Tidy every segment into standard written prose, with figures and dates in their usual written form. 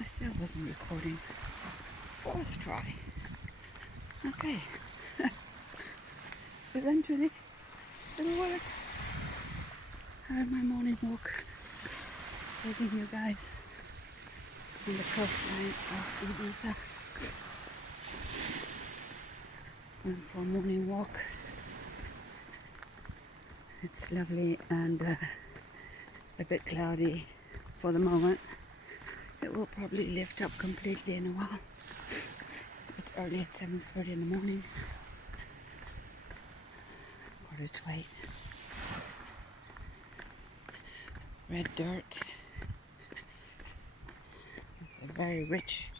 I still wasn't recording. Fourth try. Okay. Eventually it'll work. I have my morning walk, taking you guys on the coastline of Ibiza. Went for a morning walk. It's lovely and a bit cloudy for the moment. It will probably lift up completely in a while. It's early at 7:30 in the morning. 7:45. Red dirt. It's a very rich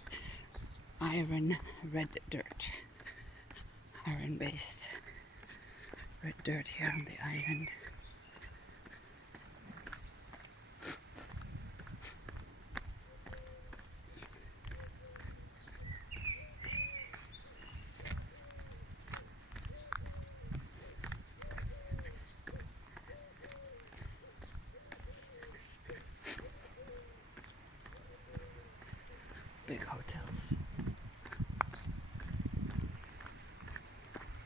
iron red dirt. Iron based red dirt here on the island. Big hotels.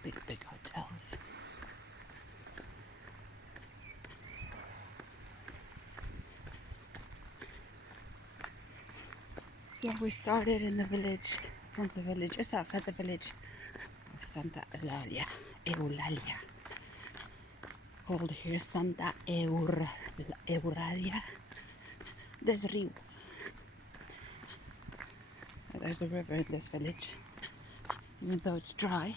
Big hotels. So we started in the village, from the village, just outside the village of Santa Eulalia. Called here Santa Eulalia. There's Rio. There's a river in this village. Even though it's dry,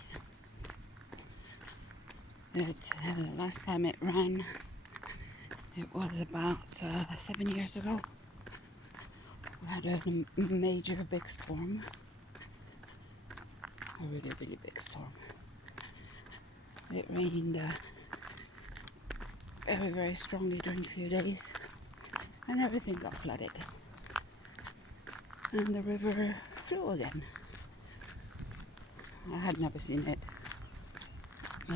last time it ran, it was about 7 years ago. We had a major big storm, a really big storm. It rained very strongly during a few days, and everything got flooded, and the river flew again. I had never seen it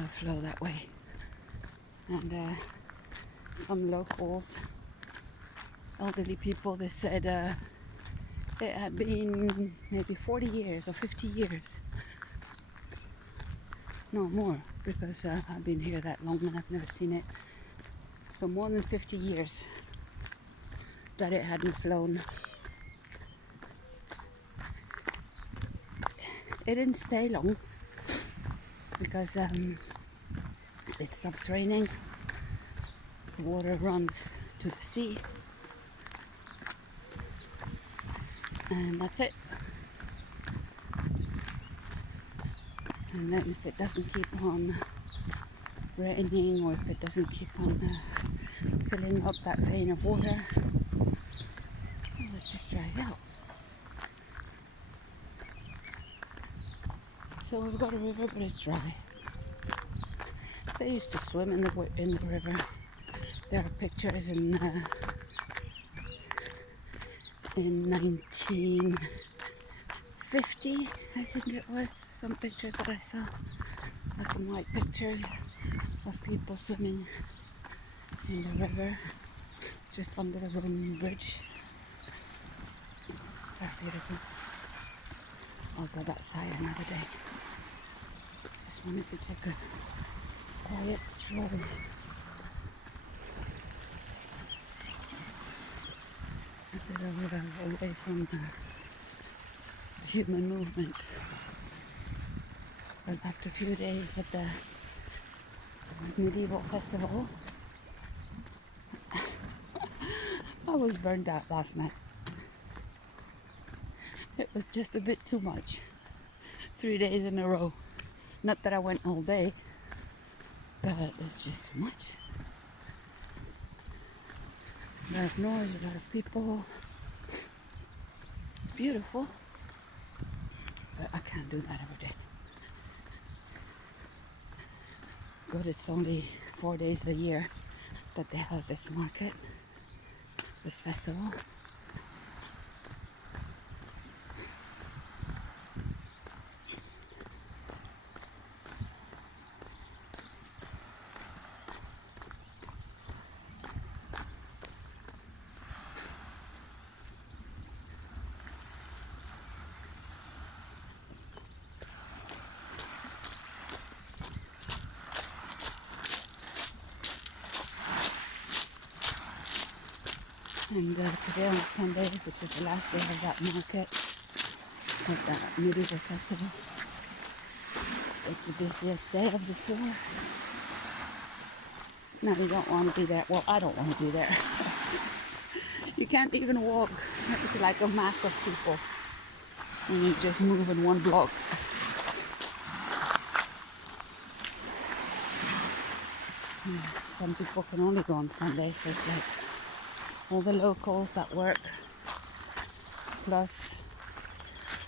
flow that way, and some locals, elderly people, they said it had been maybe 40 years or 50 years, no more, because I've been here that long and I've never seen it, but more than 50 years that it hadn't flown. It didn't stay long because it stops raining, the water runs to the sea, and that's it. And then if it doesn't keep on raining, or if it doesn't keep on filling up that vein of water, well, it just dries out. So we've got a river, but it's dry. They used to swim in the river. There are pictures in 1950, I think it was, some pictures that I saw, black and white pictures of people swimming in the river, just under the Roman bridge. Very beautiful. I'll go that side another day. Just wanted to take a quiet stroll. A bit away from human movement. Because after a few days at the medieval festival, I was burned out last night. It was just a bit too much. 3 days in a row. Not that I went all day, but it's just too much. A lot of noise, a lot of people. It's beautiful, but I can't do that every day. Good, it's only 4 days a year that they have this market, this festival. And today on Sunday, which is the last day of that market, of that medieval festival, it's the busiest day of the four. No, you don't want to be there. Well, I don't want to be there. You can't even walk. It's like a mass of people when you just move in one block. Some people can only go on Sundays. So it's like all the locals that work, plus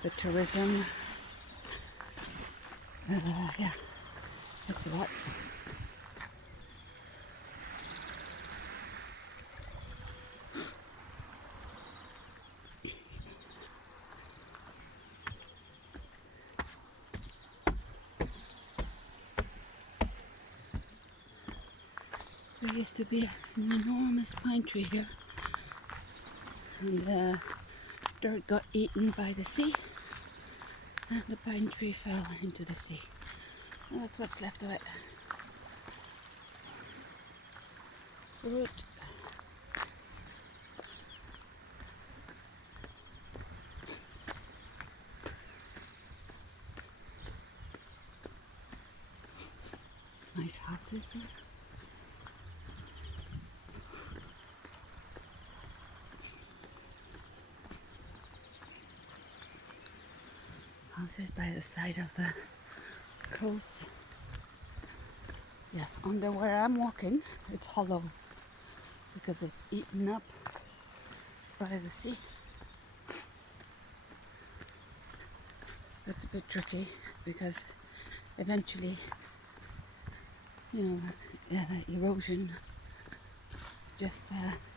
the tourism. Yeah, it's a lot. There used to be an enormous pine tree here, and the dirt got eaten by the sea, and the pine tree fell into the sea. And that's what's left of it. Root. Nice houses here. Houses by the side of the coast. Yeah, under where I'm walking, it's hollow because it's eaten up by the sea. That's a bit tricky because eventually, erosion just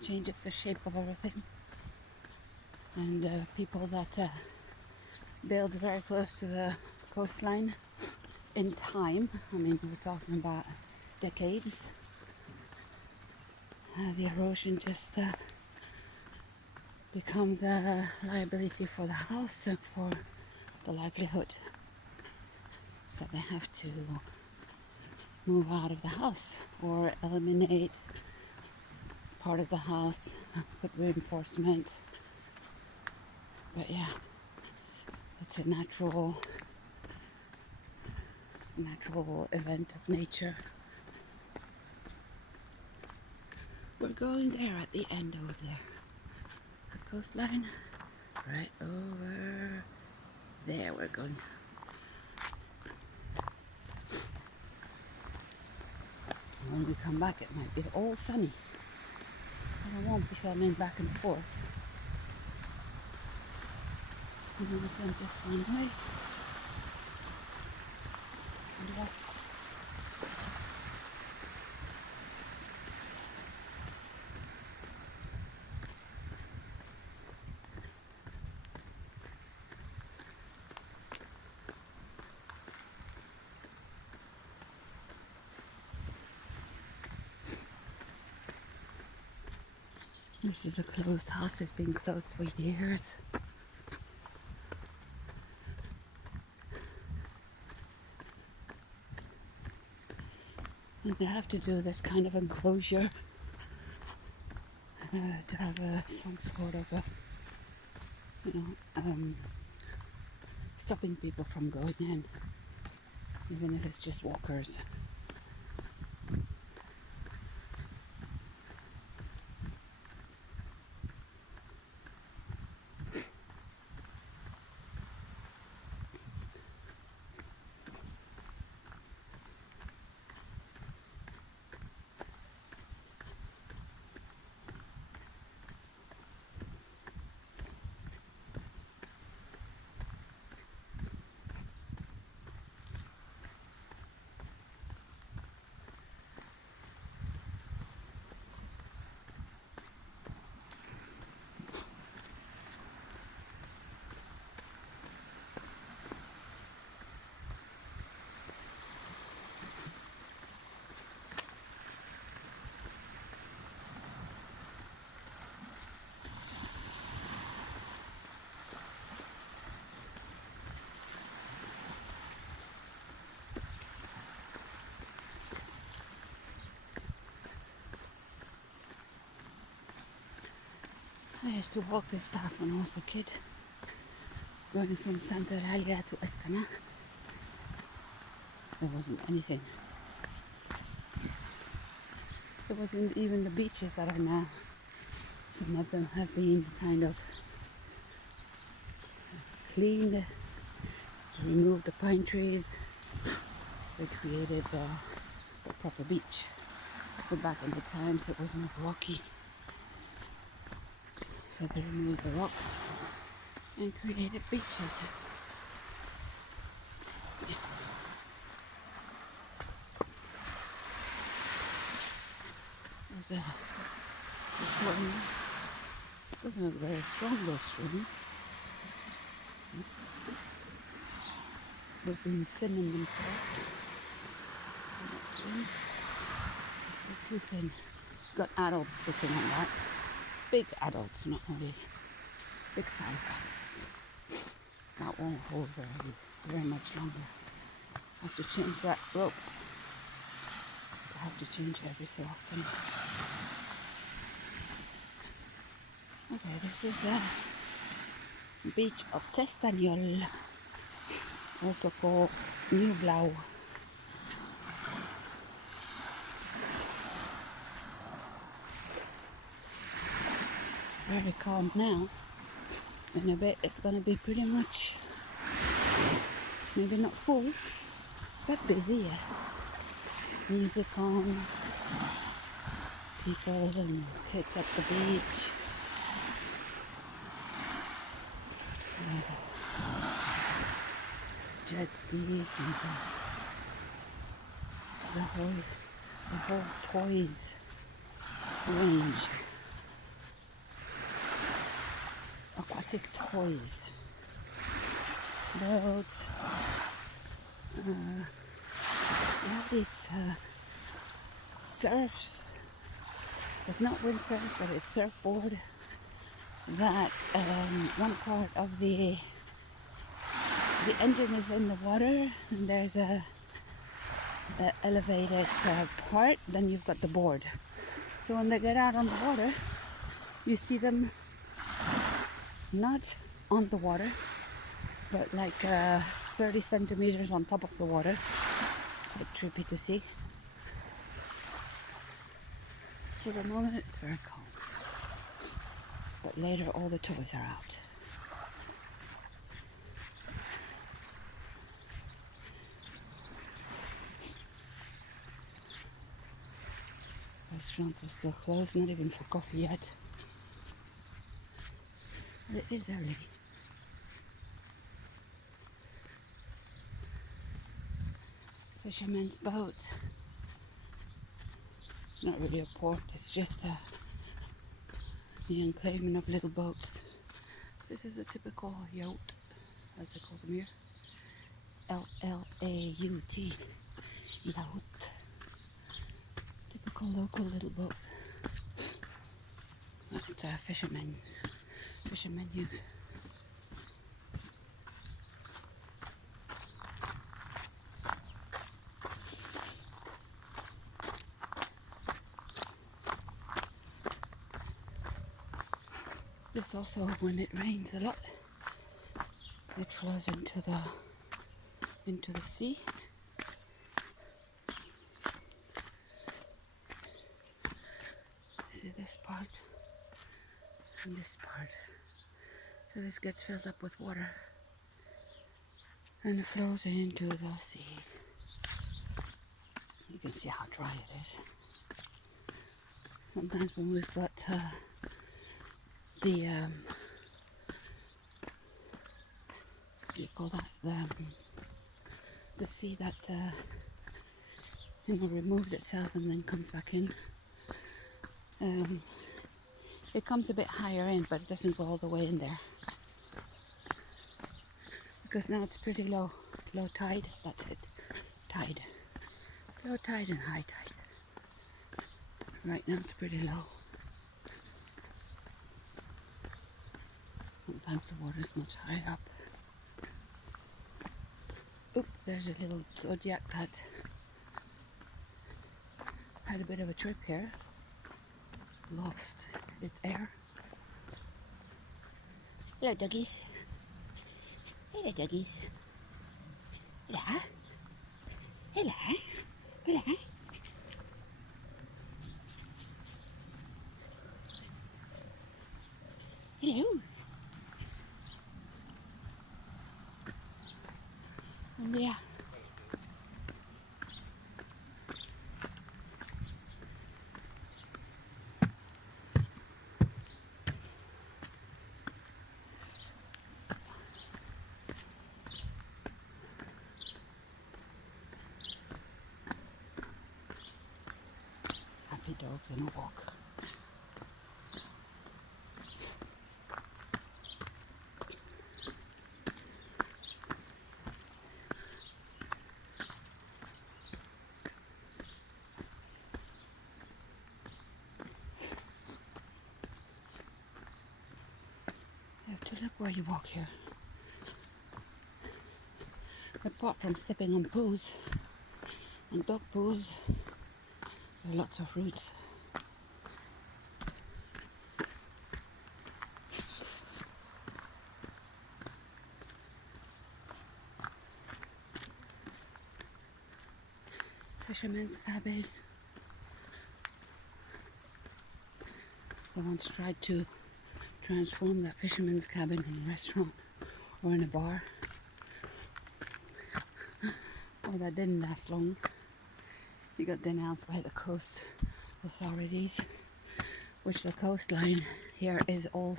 changes the shape of everything. And people that build very close to the coastline in time, I mean, we're talking about decades, the erosion just becomes a liability for the house and for the livelihood. So they have to move out of the house or eliminate part of the house, put reinforcement. But yeah, it's a natural event of nature. We're going there at the end over there. The coastline, right over there we're going. When we come back it might be all sunny. And I won't be filming back and forth. I'm going to film just one way. And walk. This is a closed house. It's been closed for years. And they have to do this kind of enclosure to have some sort of stopping people from going in, even if it's just walkers. I used to walk this path when I was a kid, going from Eulalia to Canar. There wasn't anything. There wasn't even the beaches that are now. Some of them have been kind of cleaned, removed the pine trees. They created a proper beach. But back in the times it was not rocky. So they removed the rocks and created beaches. There's a stream. Doesn't look very strong, those streams. They've been thinning themselves. They're too thin. Got adults sitting on that. Big adults, not only big size adults. That won't hold very much longer. I have to change that rope. I have to change every so often. Okay, this is the beach of Sestanyol, also called New Blau. Very calm now. In a bit it's going to be pretty much, maybe not full, but busy, yes. Music on, people and kids at the beach. Jet skis and the whole toys range. Aquatic toys, boats, all these surfs. It's not windsurf, but it's surfboard. That one part of the engine is in the water, and there's a elevated part. Then you've got the board. So when they get out on the water, you see them not on the water, but like 30 centimeters on top of the water. Quite trippy to see. For the moment, it's very calm. But later, all the toys are out. Restaurants are still closed, not even for coffee yet. But it is early. Fisherman's boat. It's not really a port, it's just the enclavement of little boats. This is a typical yacht, as they call them here. L-L-A-U-T. Yacht. Typical local little boat that fishermen use. This also, when it rains a lot, it flows into the sea. See this part and this part. So this gets filled up with water and it flows into the sea. You can see how dry it is. Sometimes when we've got what do you call that? The sea that removes itself and then comes back in. It comes a bit higher in, but it doesn't go all the way in there. Because now it's pretty low tide, that's it, tide. Low tide and high tide. Right now it's pretty low. Sometimes the water is much higher up. Oop, there's a little Zodiac that had a bit of a trip here. Lost its air. Hello, doggies. Hello, doggies. Hello. Hello. Hello. Hello. Yeah. Happy dogs on a walk. You have to look where you walk here. Apart from stepping on poos and dog poos, there are lots of roots. Fisherman's cabin. They once tried to transform that fisherman's cabin in a restaurant or in a bar. Oh, that didn't last long. He got denounced by the coast authorities, which the coastline here is all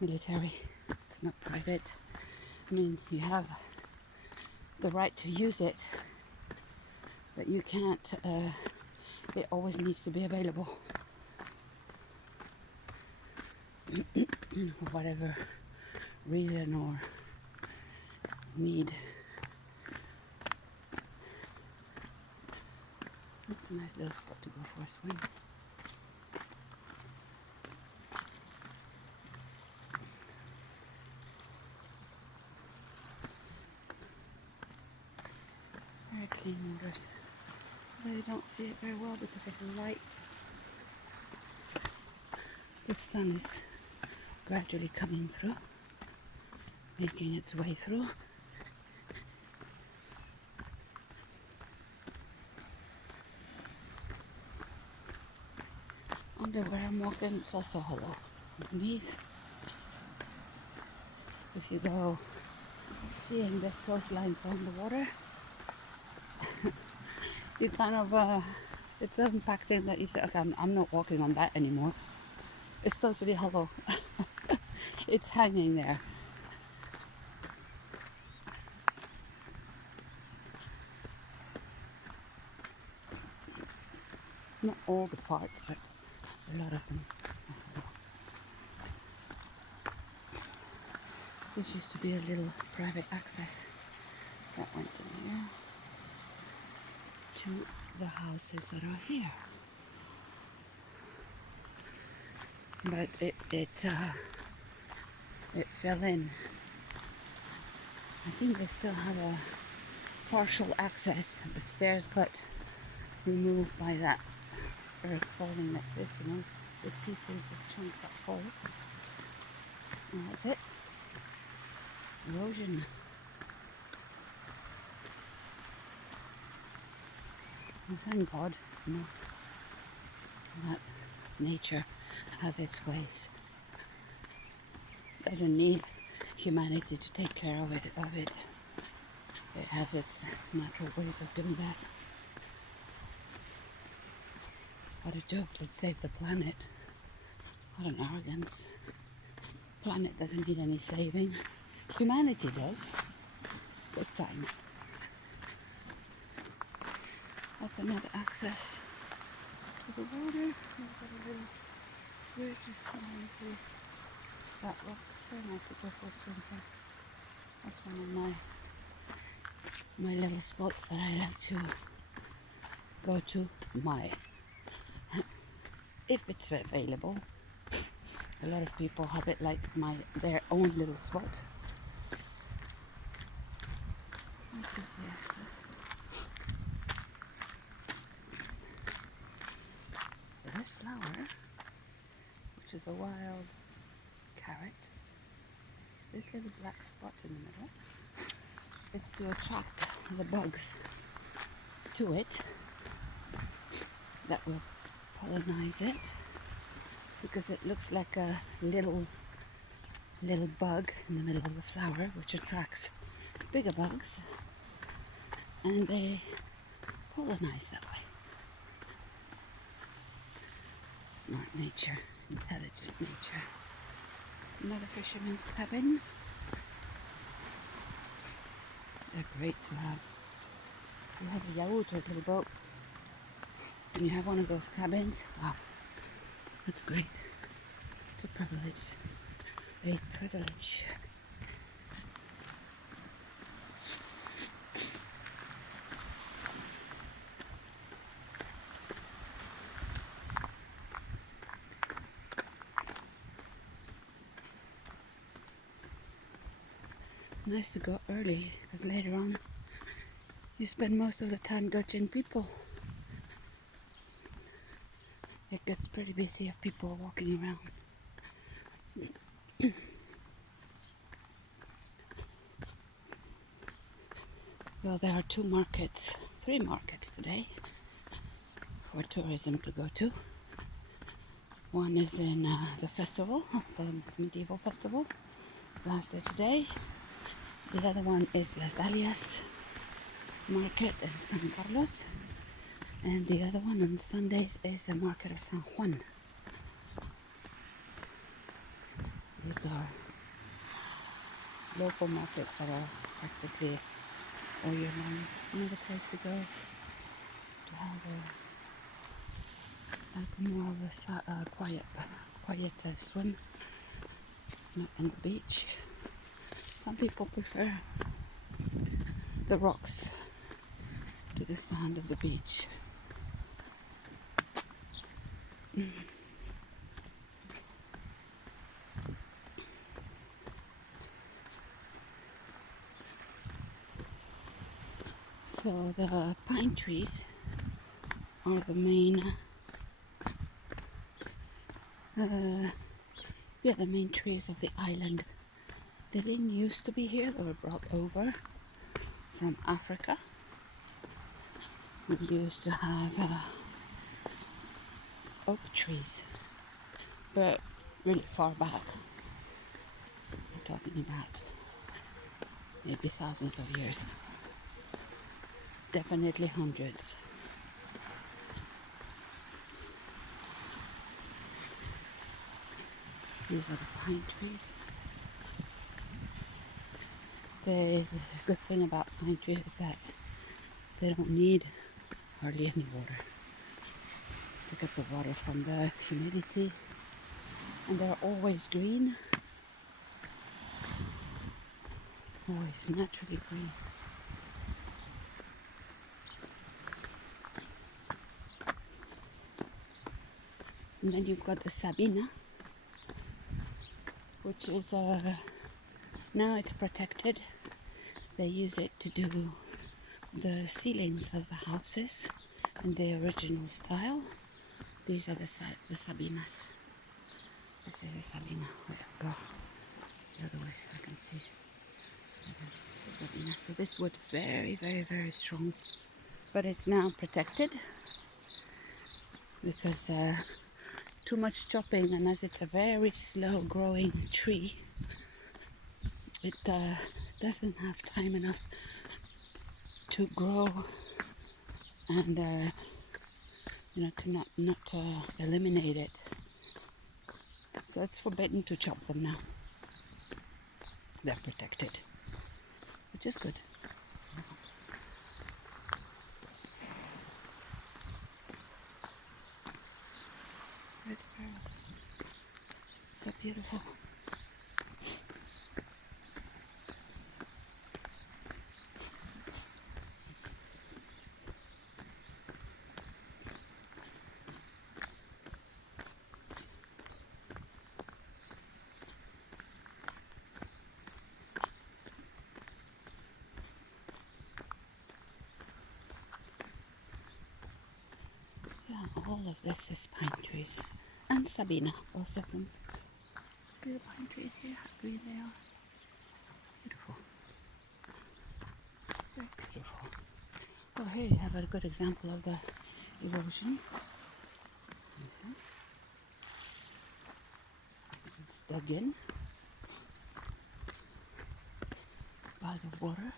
military. It's not private. I mean, you have the right to use it, but you can't, it always needs to be available for whatever reason or need. It's a nice little spot to go for a swim. Very clean waters. Although you don't see it very well because of the light. The sun is gradually coming through, making its way through. Under where I'm walking, it's also hollow underneath. If you go seeing this coastline from the water, you kind of, it's so impacting that you say, okay, I'm not walking on that anymore. It's totally hollow. It's hanging there. Not all the parts, but a lot of them. This used to be a little private access that went in here to the houses that are here. But it fell in. I think they still have a partial access. The stairs got removed by that earth falling like this, you know, with pieces, with chunks that fall. And that's it. Erosion. And thank God, you know, that nature has its ways. Doesn't need humanity to take care of it. It has its natural ways of doing that. What a joke, let's save the planet. What an arrogance. Planet doesn't need any saving. Humanity does. Big time. That's another access to the water. We've got a little bridge going through that rock. Very nice to go for a swim here. That's one of my little spots that I like to go to. If it's available. A lot of people have it like their own little spot. Where's this the access? So this flower, which is the wild carrot, This little black spot in the middle, it's to attract the bugs to it that will pollinize it, because it looks like a little bug in the middle of the flower, which attracts bigger bugs, and they pollinize that way. Smart nature, intelligent nature. Another fisherman's cabin. They're great to have. You have a yacht or a little boat, and you have one of those cabins. Wow, that's great. It's a privilege. A privilege. Nice to go early, because later on you spend most of the time dodging people. It gets pretty busy of people walking around. Well, there are 3 markets today for tourism to go to. One is in the festival, the medieval festival, last day today. The other one is Las Dalias market in San Carlos. And the other one on Sundays is the market of San Juan. These are local markets that are practically all year long. Another place to go to have more of a quiet swim, not on the beach. Some people prefer the rocks to the sand of the beach. So the pine trees are the main the main trees of the island. They didn't used to be here. They were brought over from Africa. We used to have oak trees, but really far back. We're talking about maybe thousands of years. Definitely hundreds. These are the pine trees. The good thing about pine trees is that they don't need hardly any water. They get the water from the humidity, and they're always green. Always naturally green. And then you've got the Sabina, which is now it's protected. They use it to do the ceilings of the houses in the original style. These are the Sabinas. This is a Sabina. Where I go the other way so I can see. This is Sabina. So this wood is very, very, very strong, but it's now protected because too much chopping, and as it's a very slow growing tree, it doesn't have time enough to grow and to not eliminate it. So it's forbidden to chop them now. They're protected, which is good. Red pearl. So beautiful. All of this is pine trees. And Sabina, both of them. Look at the pine trees here, how green they are. So here you have a good example of the erosion. It's dug in by the water.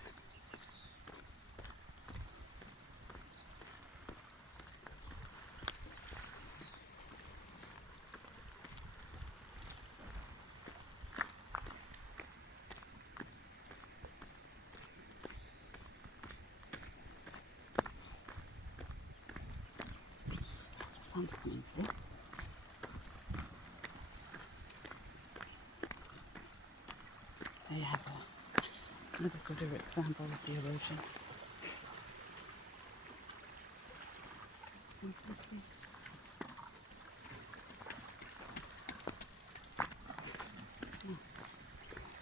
Sun's coming through. There you have another good example of the erosion.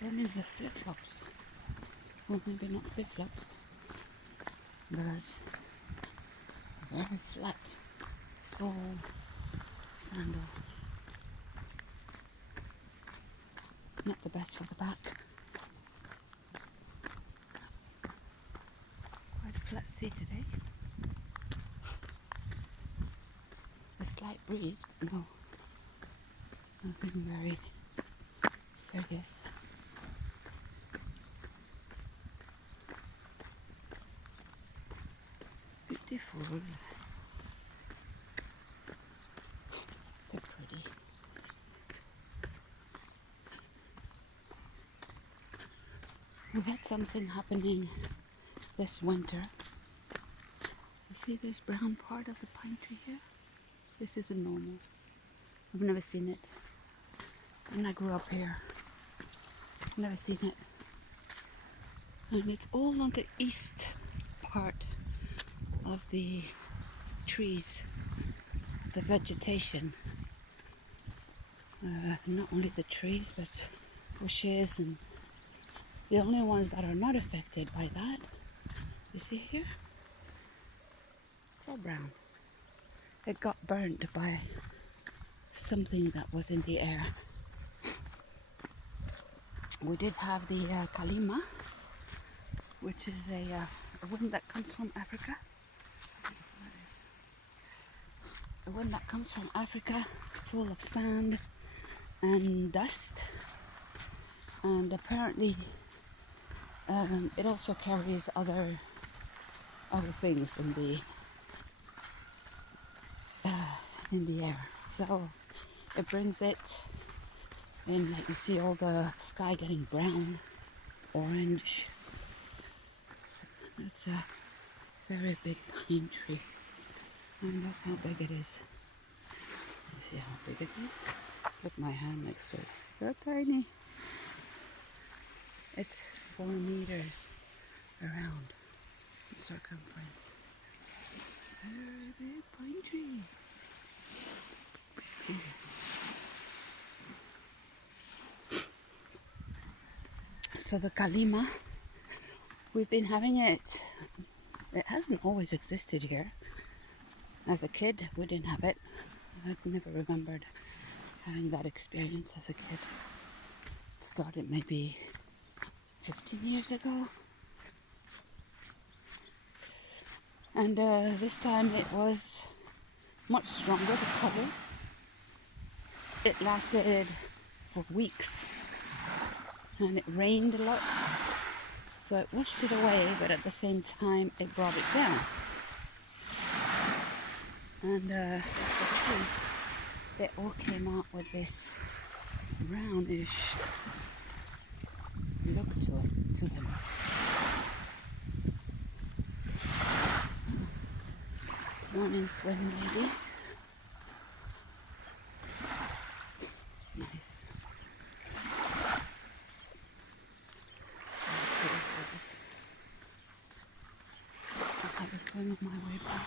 Only the flip-flops. Well, maybe not flip-flops, but very flat sole sandal. Not the best for the back. Quite a flat sea today. A slight breeze, but no, nothing very serious. Beautiful. So pretty. We had something happening this winter. You see this brown part of the pine tree here? This isn't normal. I've never seen it. When I grew up here, I've never seen it. And it's all on the east part of the trees, the vegetation. Not only the trees, but bushes, and the only ones that are not affected by that, you see here? It's all brown. It got burnt by something that was in the air. We did have the Kalima, which is a wind that comes from Africa. A wind that comes from Africa, full of sand and dust, and apparently it also carries other things in the air. So it brings it in, like you see all the sky getting brown, orange. So that's a very big pine tree. And look how big it is. You see how big it is? Look, my hand next to it. So tiny. It's 4 meters around in circumference. Very big pine tree. So the Kalima, we've been having it. It hasn't always existed here. As a kid, we didn't have it. I've never remembered having that experience as a kid. It started maybe 15 years ago. And this time it was much stronger, the color. It lasted for weeks. And it rained a lot. So it washed it away, but at the same time it brought it down. And the trees, they all came out with this brownish look to them. Morning swim, ladies. Nice. I'll have a swim on my way back.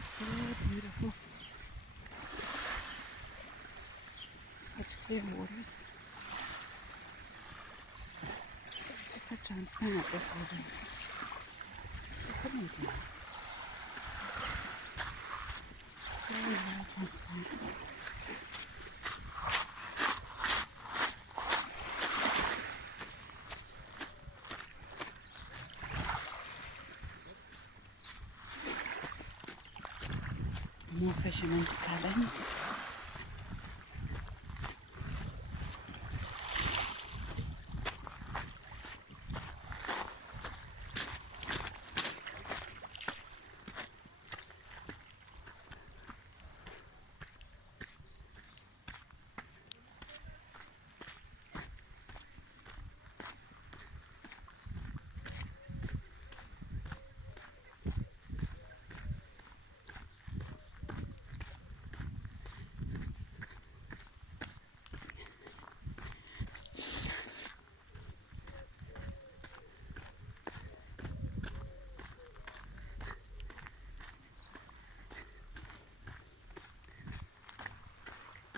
So beautiful. clear waters. Look how transparent this water. It's amazing. Very, very transparent. More fishermen's cabins.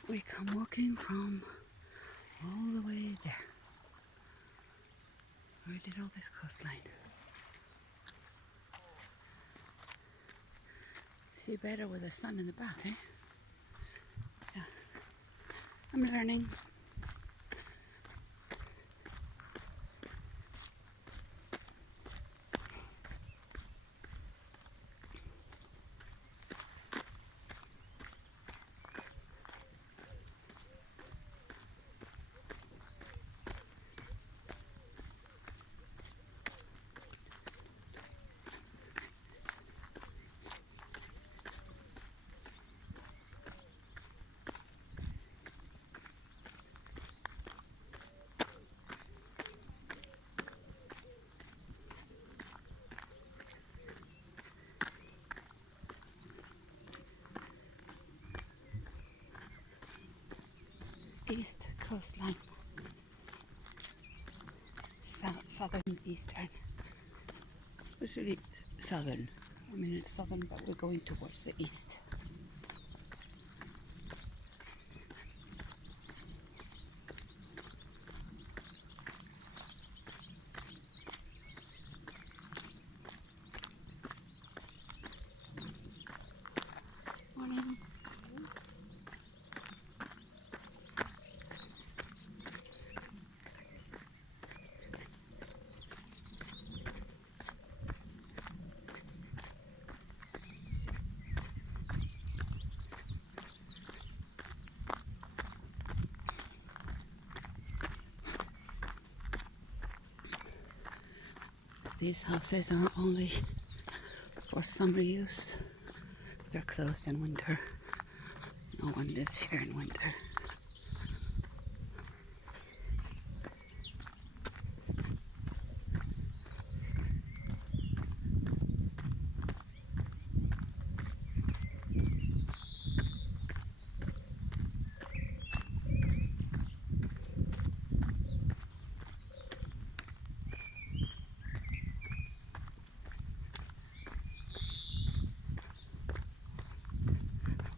We come walking from all the way there. Where did all this coastline? See better with the sun in the back, eh? Yeah. I'm learning. East coastline. Southern eastern. It's really southern. I mean, it's southern, but we're going towards the east. Morning. These houses are only for summer use. They're closed in winter. No one lives here in winter.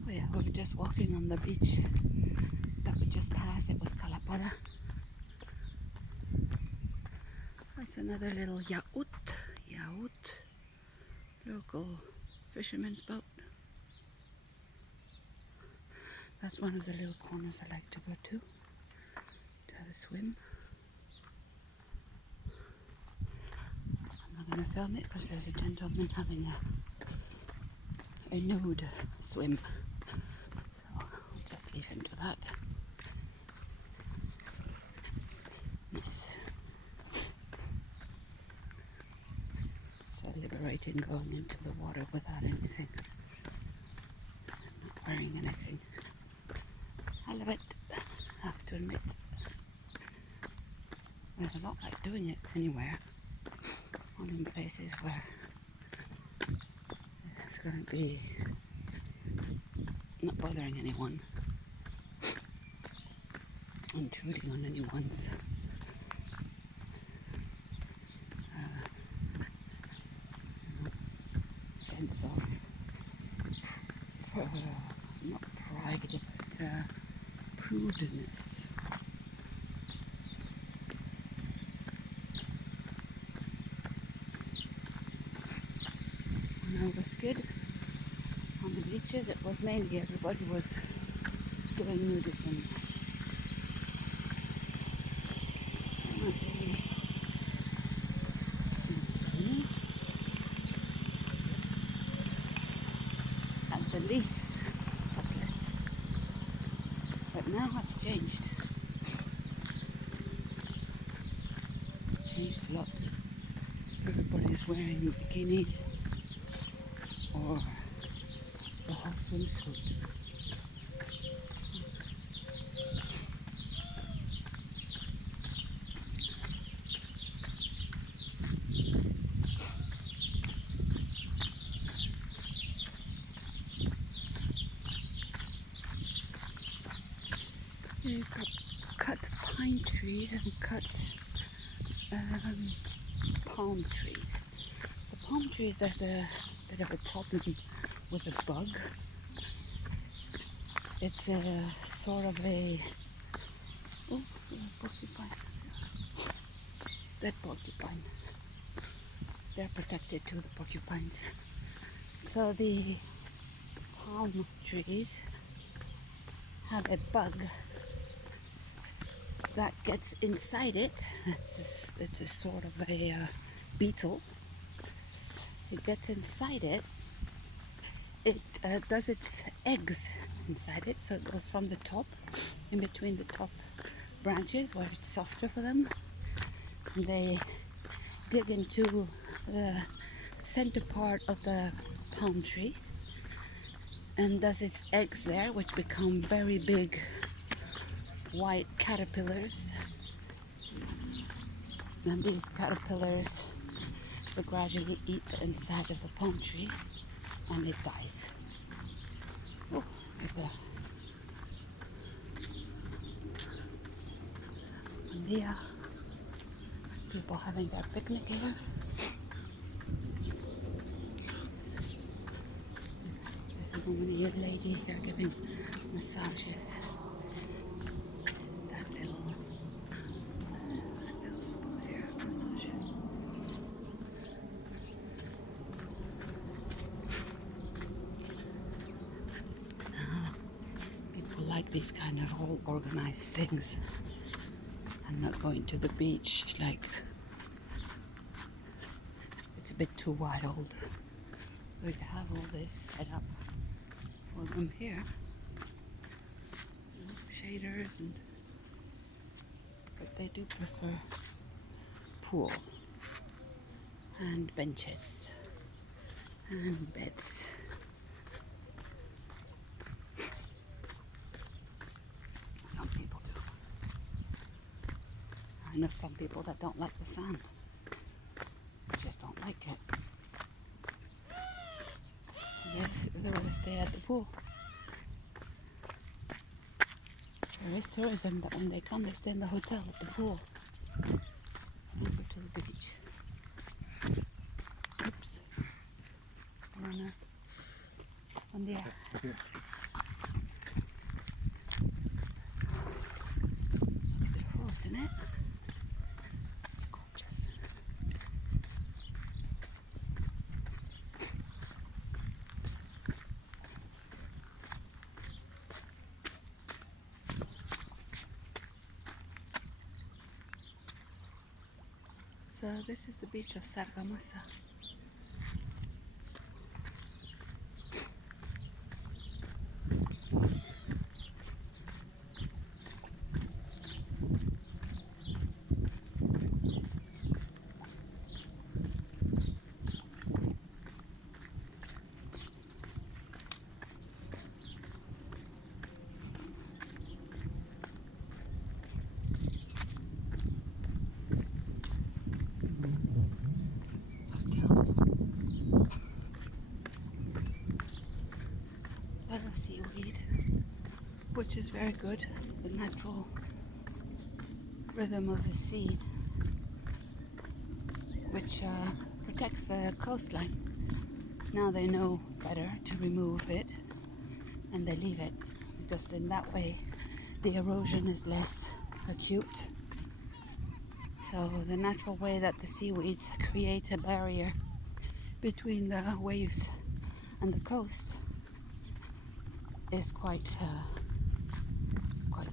We were just walking on the beach that we just passed. It was Cala. That's another little yacht, local fisherman's boat. That's one of the little corners I like to go to have a swim. I'm not going to film it because there's a gentleman having a nude swim. I'll just leave him to that. Nice. So liberating going into the water without anything. Not wearing anything. I love it, I have to admit. I don't like doing it anywhere. Only in places where it's going to be not bothering anyone, intruding on anyone's sense of not pride, but goodness. When I was a kid, on the beaches, it was mainly everybody was doing nudism. At the least, topless. But now it's changed. Changed a lot. Everybody's wearing bikinis or the whole swimsuit. They've cut pine trees and cut palm trees. The palm trees, there's a bit of a problem with a bug. It's a sort of a porcupine. Dead porcupine. They're protected to the porcupines. So the palm trees have a bug that gets inside it. It's a sort of a beetle. It gets inside it. It does its eggs inside it, so it goes from the top, in between the top branches where it's softer for them. And they dig into the center part of the palm tree and does its eggs there, which become very big white caterpillars. And these caterpillars will gradually eat the inside of the palm tree and it dies. Oh, there's the India. People having their picnic here. This is a woman, a lady, they're giving massages. That little spot here, massage. People like these kind of all organized things. And not going to the beach like it's a bit too wild. We have all this set up for them here, shaders, but they do prefer pool and benches and beds. Some people do. I know some people that don't like the sun. They just don't like it. They'd rather stay at the pool. There is tourism that when they come, they stay in the hotel at the pool. Never to the beach. Oops. Runner. On the air. So beautiful, isn't it? It's gorgeous. So this is the beach of Sargamasa. A lot of seaweed, which is very good. The natural rhythm of the sea, which protects the coastline. Now they know better to remove it, and they leave it, because in that way the erosion is less acute. So the natural way that the seaweeds create a barrier between the waves and the coast is quite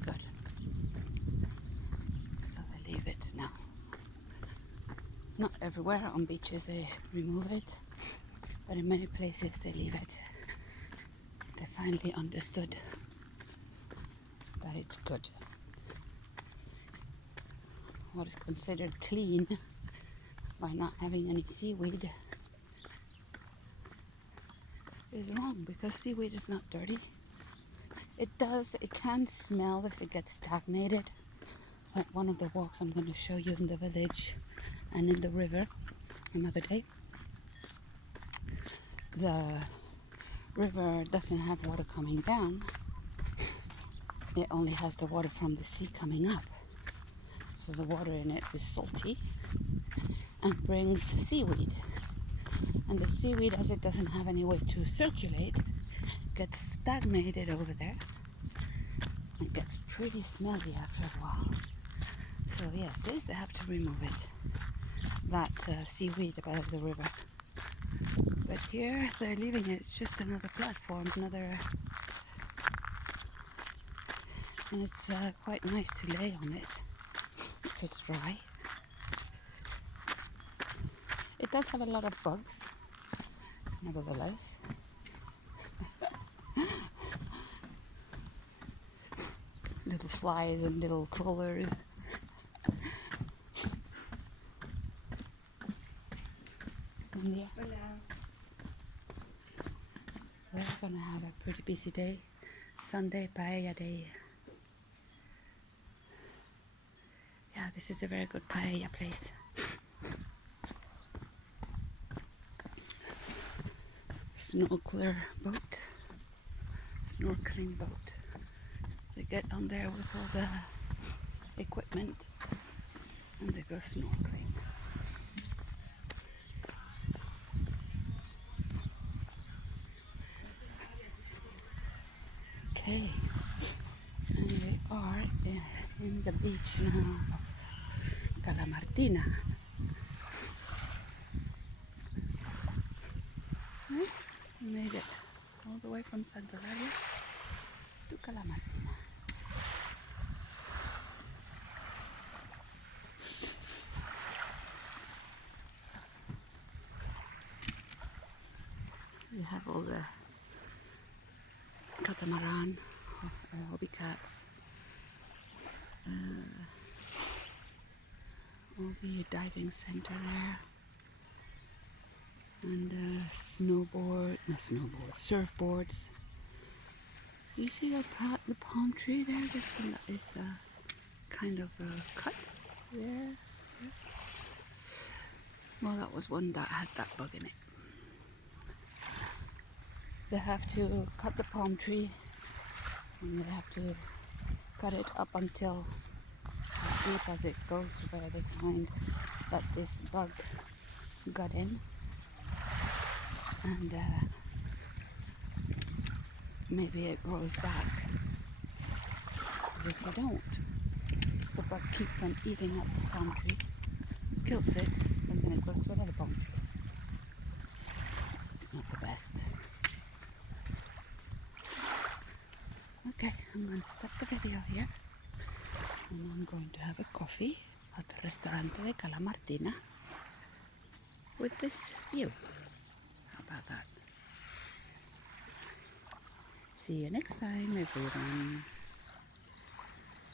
good. So they leave it now. Not everywhere on beaches they remove it, but in many places they leave it. They finally understood that it's good. What is considered clean by not having any seaweed is wrong, because seaweed is not dirty. It can smell if it gets stagnated. Like one of the walks I'm going to show you in the village and in the river another day. The river doesn't have water coming down. It only has the water from the sea coming up. So the water in it is salty and brings seaweed. And the seaweed, as it doesn't have any way to circulate, gets stagnated over there. It gets pretty smelly after a while. So yes, they have to remove it. That seaweed by the river. But here they're leaving it. It's just another platform, and it's quite nice to lay on it if it's dry. It does have a lot of bugs, nevertheless. Little flies and little crawlers. Yeah. We're gonna have a pretty busy day. Sunday, paella day. Yeah, this is a very good paella place. Snorkeling boat. They get on there with all the equipment and they go snorkeling. Okay, and we are in the beach now of Cala Martina. We made it all the way from Eulalia to Cala Martina. We have all the catamaran, hobby cats, all the diving center there, and surfboards. You see the palm tree there? This one is kind of cut there. Well, that was one that had that bug in it. They have to cut the palm tree, and they have to cut it up until as deep as it goes, where they find that this bug got in, and maybe it grows back. But if you don't, the bug keeps on eating up the palm tree, kills it, and then it goes to another palm tree. It's not the best. Okay, I'm going to stop the video here, and I'm going to have a coffee at the restaurante de Cala Martina with this view. How about that? See you next time, everyone.